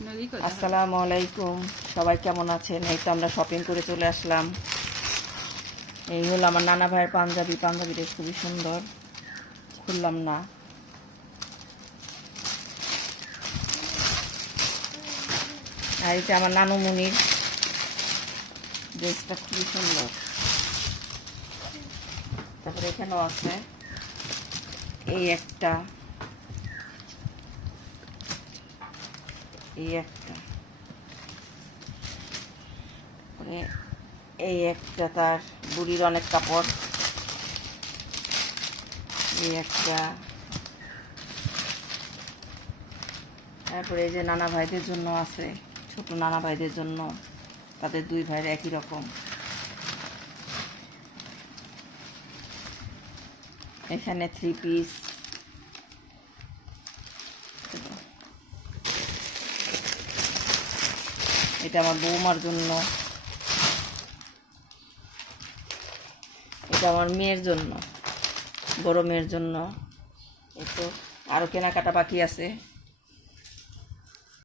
আসসালামু আলাইকুম, সবাই কেমন আছেন? এই তো আমরা শপিং করে চলে আসলাম। এই হলো আমার নানা ভাইয়ের পাঞ্জাবিটা খুবই সুন্দর, খুললাম না। আর এটা আমার নানুমণির ড্রেসটা খুবই সুন্দর। তারপরে এখানেও আছে এই একটা, এই একটা তার বুড়ির অনেক কাপড়, এই একটা। তারপরে এই যে নানা ভাইদের জন্য আছে, ছোট নানা ভাইদের জন্য, তাদের দুই ভাইয়ের একই রকম। এখানে 3 পিস, এটা আমার বৌমার জন্য, এটা আমার মেয়ের জন্য, বড় মেয়ের জন্য। এই তো আরও কেনাকাটা বাকি আছে।